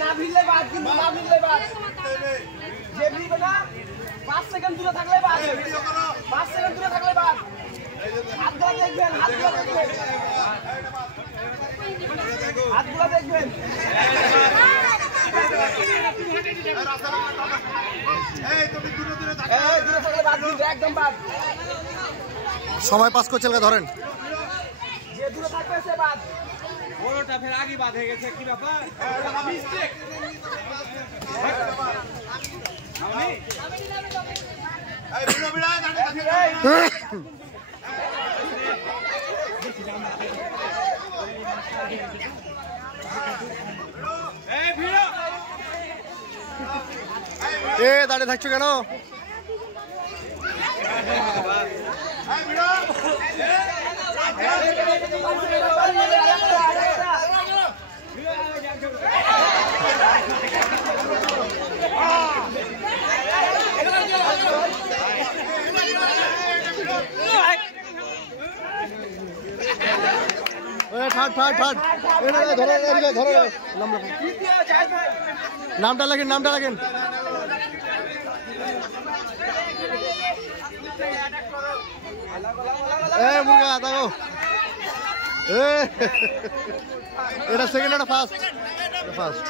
না ভিড়লে বাদ, কিন্তু না ভিড়লে বাদ। যে ভিড়বে না 5 সেকেন্ড দূরে থাকলে বাদ। 5 সেকেন্ড দূরে থাকলে বাদ। হাতগুলো দেখবেন, হাতগুলো দেখবেন, হাতগুলো দেখবেন। দূরে থাকলে বাদ, কিন্তু একদম বাদ। সময় পাস করছে ধরেন। যে দূরে থাকবে সে বাদ। বড়টা ফের আগে বাদ হয়ে গেছে, কি ব্যাপার? দাঁড়িয়ে থাকছো কেন? নামটা লাগেন, নামটা লাগেন। মুরগা দেখো, এটা সেকেন্ড, এটা ফার্স্ট। ফার্স্ট